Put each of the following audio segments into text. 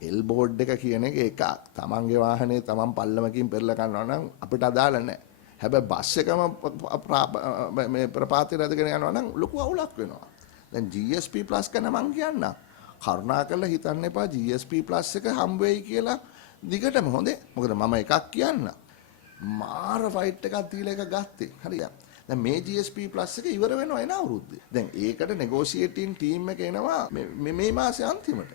L board එක කියන එක තමන්ගේ වාහනේ තමන් පල්ලමකින් පෙරලා ගන්නවා නම් අපිට අදාළ නැහැ. හැබැයි බස් එකම මේ ප්‍රපාතේ රැඳගෙන යනවා නම් ලොකු අවුලක් වෙනවා. දැන් GSP+ ගැන මං කියන්න. කරුණාකරලා හිතන්න එපා GSP+ එක හම්බ වෙයි කියලා දිගටම හොඳේ. මොකද මම එකක් කියන්න. මාර ෆයිට් එකක් දීලා එක ගත්තේ. හරියට. දැන් මේ GSP+ එක ඉවර වෙනවා එන අවුරුද්දේ. දැන් ඒකට නෙගෝෂියේටින් ටීම් එක එනවා මේ මාසේ අන්තිමට.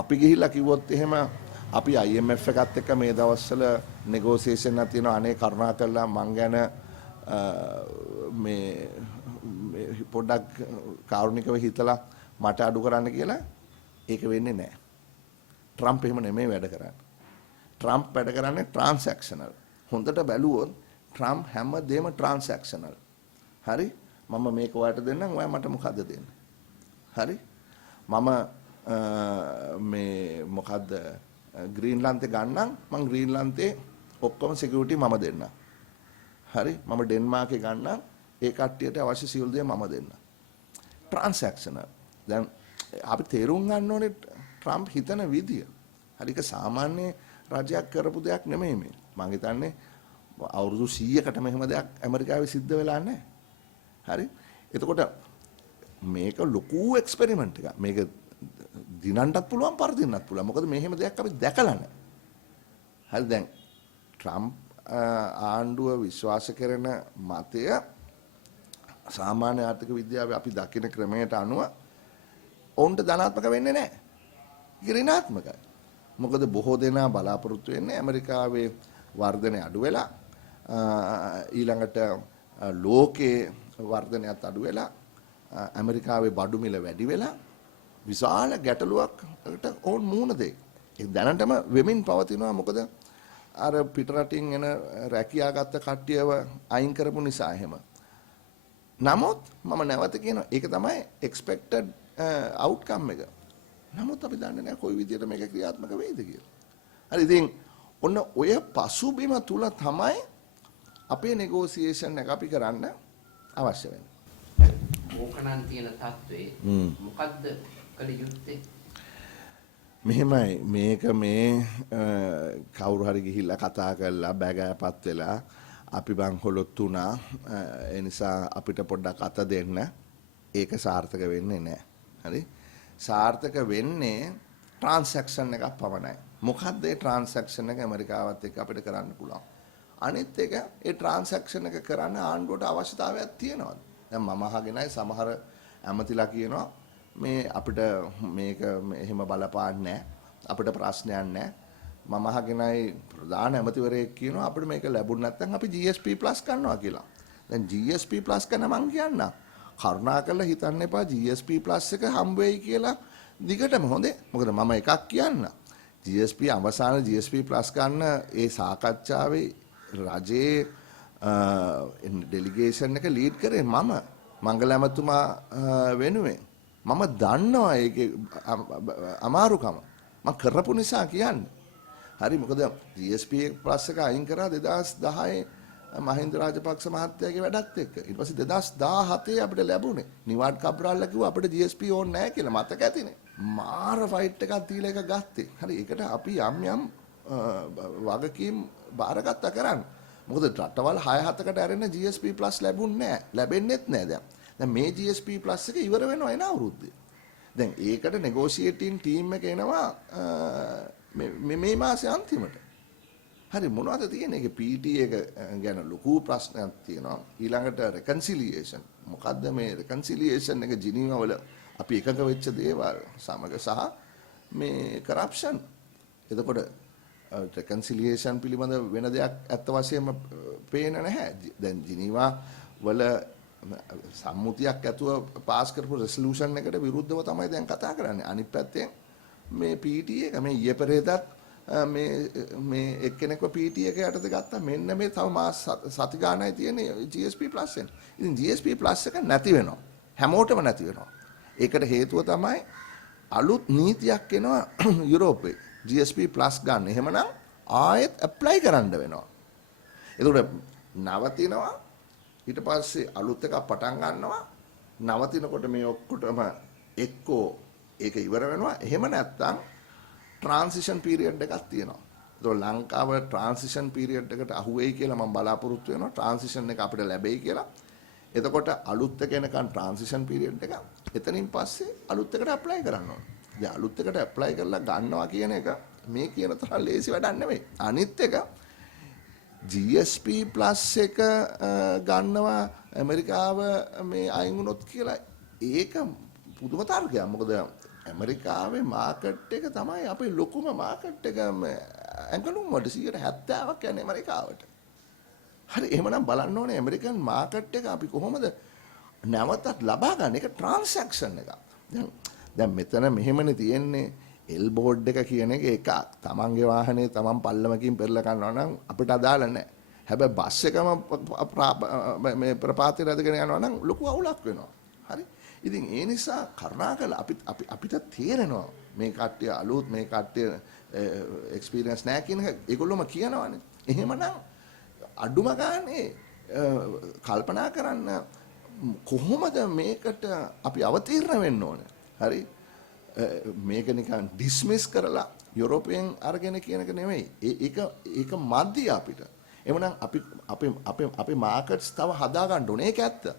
අපි ගිහිල්ලා කිව්වොත් එහෙම අපි IMF එකත් එක්ක මේ දවස්වල නෙගෝසියේෂන් එකක් තියෙනවා. අනේ කරුණාකරලා මං ගැන මේ පොඩ්ඩක් කාරුණිකව හිතලා මට අඩු කරන්න කියලා ඒක වෙන්නේ නැහැ. ට්‍රම්ප් එහෙම නෙමෙයි වැඩ කරන්නේ. ට්‍රම්ප් වැඩ කරන්නේ ට්‍රාන්සැක්ෂනල්. හොඳට බැලුවොත් ට්‍රම්ප් හැමදේම ට්‍රාන්සැක්ෂනල්. හරි? මම මේක ඔයාලට දෙන්නම්. ඔයා මට මොකද්ද දෙන්නේ? හරි? මම මේ මොකද්ද ග්‍රීන්ලන්තේ ගන්නම්. මම ග්‍රීන්ලන්තේ ඔක්කොම සිකියුරිටි මම දෙන්නම්. හරි? මම ඩෙන්මාර්කේ ගන්නම්. ඒ කට්ටියට අවශ්‍ය සියලු දේ මම දෙන්නම්. ට්‍රාන්සැක්ෂනල්. දැන් අපි තේරුම් ගන්න ඕනේ ට්‍රම්ප් හිතන විදිය. හරි ඒක සාමාන්‍ය රජයක් කරපු දෙයක් නෙමෙයි මේ. මම හිතන්නේ අවුරුදු 100කට මෙහෙම දෙයක් ඇමරිකාවේ සිද්ධ වෙලා නැහැ. හරි? එතකොට මේක ලොකු එක්ස්පෙරිමන්ට් එකක්. මේක දිනන්නත් පුළුවන් පරදින්නත් පුළුවන්. මොකද මෙහෙම දෙයක් අපි දැකලා නැහැ. හරි දැන් ට්‍රම්ප් ආණ්ඩුව විශ්වාස කරන මතය සාමාන්‍ය ආර්ථික විද්‍යාවේ අපි දකින ක්‍රමයට අනුව ඔවුන්ට ධනාත්මක වෙන්නේ නැහැ. ඍණාත්මකයි. මොකද බොහෝ දෙනා බලාපොරොත්තු වෙන්නේ ඇමරිකාවේ වර්ධනය අඩු වෙලා ඊළඟට ලෝකයේ වර්ධනයත් අඩු වෙලා ඇමරිකාවේ බඩු මිල වැඩි වෙලා විශාල ගැටලුවකට ඔවුන් මුහුණ දෙයි. ඒ දැනටම වෙමින් පවතිනවා. මොකද අර පිටරටින් එන රැකියාගත්ත කට්ටියව අයින් කරපු නිසා එහෙම. නමුත් මම නැවත කියනවා ඒක තමයි එක්ස්පෙක්ටඩ් අවුට්කම් එක. නමුත් අපි දන්නේ නැහැ කොයි විදියට මේක ක්‍රියාත්මක වෙයිද කියලා. හරි ඉතින් ඔන්න ඔය පසුබිම තුල තමයි අපේ නෙගෝසියේෂන් එක අපි කරන්න අවශ්‍ය වෙන්නේ. ඕකනන් තියෙන තත්ත්වේ මොකද්ද කළ යුත්තේ? මෙහෙමයි මේක මේ කවුරු හරි ගිහිල්ලා කතා කරලා බෑගෑපත් වෙලා අපි බංකොලොත් වුණා ඒ නිසා අපිට පොඩ්ඩක් අත දෙන්න ඒක සාර්ථක වෙන්නේ නැහැ. හරි සාර්ථක වෙන්නේ ට්‍රාන්සැක්ෂන් එකක් පමණයි. මොකක්ද ඒ ට්‍රාන්සැක්ෂන් එක ඇමරිකාවත් එක්ක අපිට කරන්න පුළුවන්. අනිත් එක ඒ ට්‍රාන්සැක්ෂන් එක කරන්න ආණ්ඩුවට අවශ්‍යතාවයක් තියෙනවා. දැන් මම අහගෙනයි සමහර ඇමතිලා කියනවා මේ අපිට මේක එහෙම බලපාන්නේ නැහැ. අපිට ප්‍රශ්නයක් නැහැ. මම අහගෙනයි ප්‍රධාන ඇමතිවරයෙක් කියනවා අපිට මේක ලැබුණ නැත්නම් අපි GSP+ ගන්නවා කියලා. දැන් GSP+ ගැන මං කියන්න. කරුණාකරලා හිතන්න එපා GSP+ එක හම්බ වෙයි කියලා දිගටම හොඳේ. මොකද මම එකක් කියන්න. GSP අවසාන GSP+ ගන්න ඒ සාකච්ඡාවේ රජයේ ඩෙලිගේෂන් එක ලීඩ් කරේ මම මංගල ඇමතුමා වෙනුවෙන්. මම දන්නවා ඒකේ අමාරුකම. මම කරපු නිසා කියන්නේ. හරි මොකද GSP+ එක අයින් කරා 2010 මහින්ද රාජපක්ෂ මහත්තයාගේ වැඩත් එක්ක. ඊට පස්සේ 2017 අපිට ලැබුණේ. නිවාඩ් කබ්‍රාල්ලා කිව්වා අපිට GSP ඕනේ නැහැ කියලා. මතක ඇතිනේ. මාර ෆයිට් එකක් දීලා එක ගත්තේ. හරි ඒකට අපි යම් වගකීම් බාරගත්තා කරන්න. මොකද රටවල් 6-7කට ඇරෙන GSP+ ලැබුණේ නැහැ. ලැබෙන්නෙත් නැහැ දැන්. දැන් මේ GSP+ එක ඉවර වෙනවා එන අවුරුද්දේ. දැන් ඒකට නෙගෝෂියේටින් ටීම් එක එනවා මේ මාසේ අන්තිමට. හරි මොනවද තියෙන්නේ? ඒක PT එක ගැන ලොකු ප්‍රශ්නයක් තියෙනවා. ඊළඟට රෙකන්සිලියේෂන්. මොකද්ද මේ රෙකන්සිලියේෂන් එක ජිනීවා වල අපි එකක වෙච්ච දේවල් සමග සහ මේ කරප්ෂන්. එතකොට රෙකන්සිලියේෂන් පිළිබඳ වෙන දෙයක් ඇත්ත වශයෙන්ම පේන්නේ නැහැ. දැන් ජිනීවා වල සම්මුතියක් ඇතුව පාස් කරපු රෙසලූෂන් එකට විරුද්ධව තමයි දැන් කතා කරන්නේ. අනිත් පැත්තෙන් මේ PT එක මේ ඊයේ පෙරේදත් මේ එක්කෙනෙක්ව PT එක යටතේ ගත්තා. මෙන්න මේ තව මාස සති ගානයි තියෙන්නේ GSP+ එක. ඉතින් GSP+ එක නැති වෙනවා. හැමෝටම නැති වෙනවා. ඒකට හේතුව තමයි අලුත් නීතියක් එනවා යුරෝපේ. GSP+ ගන්න. එහෙමනම් ආයෙත් ඇප්ලයි කරන්න වෙනවා. ඒකට නවතිනවා. ඊට පස්සේ අලුත් එකක් පටන් ගන්නවා. නවතිනකොට මේ ඔක්කොටම එක්කෝ ඒක ඉවර වෙනවා. එහෙම නැත්නම් ට්‍රාන්සිෂන් පීරියඩ් එකක් තියෙනවා. ඒතකොට ලංකාව ට්‍රාන්සිෂන් පීරියඩ් එකට අහු වෙයි කියලා මම බලාපොරොත්තු වෙනවා. ට්‍රාන්සිෂන් එක අපිට ලැබෙයි කියලා. එතකොට අලුත් එක එනකන් ට්‍රාන්සිෂන් පීරියඩ් එක. එතනින් පස්සේ අලුත් එකට ඇප්ලයි කරන්න ඕනේ. දැන් අලුත් එකට ඇප්ලයි කරලා ගන්නවා කියන එක මේ කියන තරම් ලේසි වැඩක් නෙමෙයි. අනිත් එක GSP plus එක ගන්නවා ඇමරිකාව මේ අයින් වුණොත් කියලා ඒක පුදුම තර්කයක්. මොකද ඇමරිකාවේ මාකට් එක තමයි අපේ ලොකුම මාකට් එක. ඇඟලුම් වලට 70%ක් යන්නේ ඇමරිකාවට. හරි එහෙමනම් බලන්න ඕනේ ඇමරිකන් මාකට් එක අපි කොහොමද නැවතත් ලබා ගන්න. ඒක ට්‍රාන්සැක්ෂන් එකක්. දැන් මෙතන මෙහෙමනේ තියෙන්නේ එල් බෝඩ් එක කියන එක එකක්. තමන්ගේ වාහනේ තමන් පල්ලමකින් පෙරලා ගන්නවා නම් අපිට අදාළ නැහැ. හැබැයි බස් එකම මේ ප්‍රපාතේ රැඳගෙන යනවා නම් ලොකු අවුලක් වෙනවා. හරි. ඉතින් ඒ නිසා කරුණාකරලා අපිට තේරෙනවා මේ කට්ටිය අලුත් මේ කට්ටිය එක්ස්පීරියන්ස් නැහැ කියන එක ඒගොල්ලොම කියනවානේ. එහෙමනම් අඩුම ගානේ කල්පනා කරන්න කොහොමද මේකට අපි අවතීර්ණ වෙන්න ඕනේ. හරි. මේක නිකන් ඩිස්මිස් කරලා යුරෝපයෙන් අරගෙන කියන එක නෙමෙයි. ඒක මදි අපිට. එවනම් අපි මාකට්ස් තව හදා ගන්න ඕනේ. ඒක ඇත්ත.